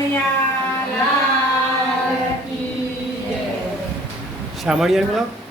કનૈયા લાલ બોલાવો